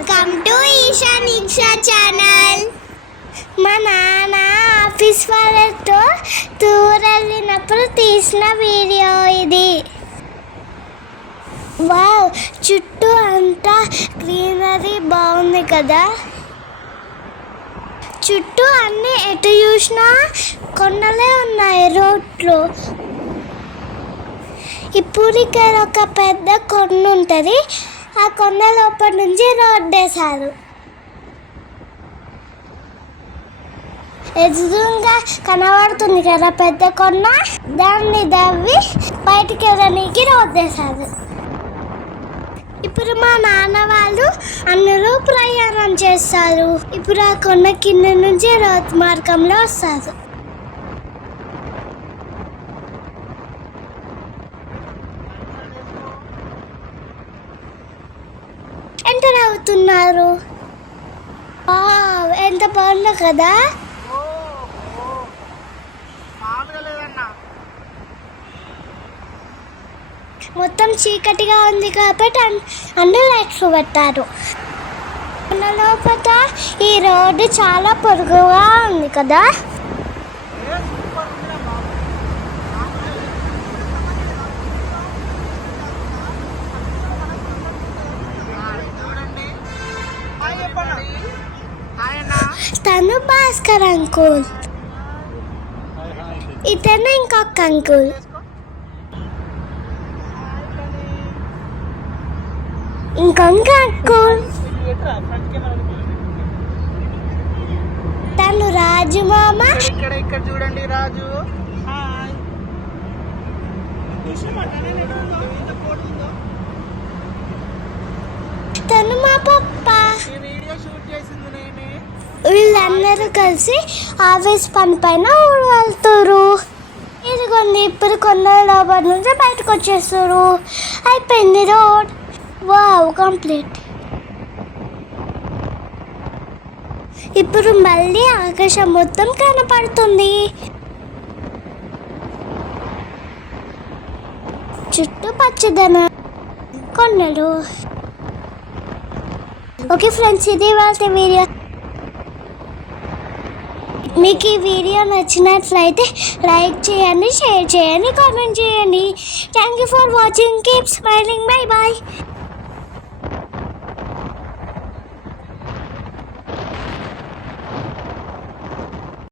Welcome to Eesha Niksha channel. మా నాన్న office వాళ్ళతో టూర్ వెళ్ళినప్పుడు తీసిన వీడియో ఇది. వావ్, చుట్టూ అంతా గ్రీనరీ బాగుంది కదా. చుట్టూ అన్నీ ఎటు చూసినా కొండలే ఉన్నాయి రోడ్లు. ఇప్పుడు ఇక్కడ ఒక పెద్ద కొండ ఉంటుంది. ఆ కొండ లోపల నుంచి రోడ్డు వేశారు. ఎదురుగా కనబడుతుంది కదా పెద్ద కొండ, దాన్ని దవ్వి బయటికి వెళ్ళడానికి రోడ్డు వేశారు. ఇప్పుడు మా నాన్న వాళ్ళు అందరూ ప్రయాణం చేస్తారు. ఇప్పుడు ఆ కొండ కింద నుంచి రోడ్డు మార్గంలో వస్తారు. ఎంటర్ అవుతున్నారు. ఎంత బాగుందో కదా. మొత్తం చీకటిగా ఉంది కాబట్టి అన్ని లైట్స్ పెట్టారు. లోపల ఈ రోడ్డు చాలా పొరుగుగా ఉంది కదా. తను భాస్కర్ అంకుల్, ఇతను ఇంకొక అంకుల్. ఇంకొక అంకుల్ తను రాజు మామ. ఇక్కడ చూడండి రాజు. తను మా పప్ప. నేనే. వీళ్ళందరూ కలిసి ఆఫీస్ పని పైన వెళ్తారు. ఇదిగోండి ఇప్పుడు కొందరు లోపల నుంచి బయటకు వచ్చేస్తారు. అయిపోయింది రోడ్. Wow, complete. ఇప్పుడు మళ్ళీ ఆకాశం మొత్తం కనపడుతుంది. చుట్టూ పచ్చదనం, కొండలు. ఓకే ఫ్రెండ్స్, ఇది వాళ్ళ వీడియో. మీకు ఈ వీడియో నచ్చినట్లయితే లైక్ చేయండి, షేర్ చేయండి, కామెంట్ చేయండి. Thank you for watching. Keep smiling. Bye bye.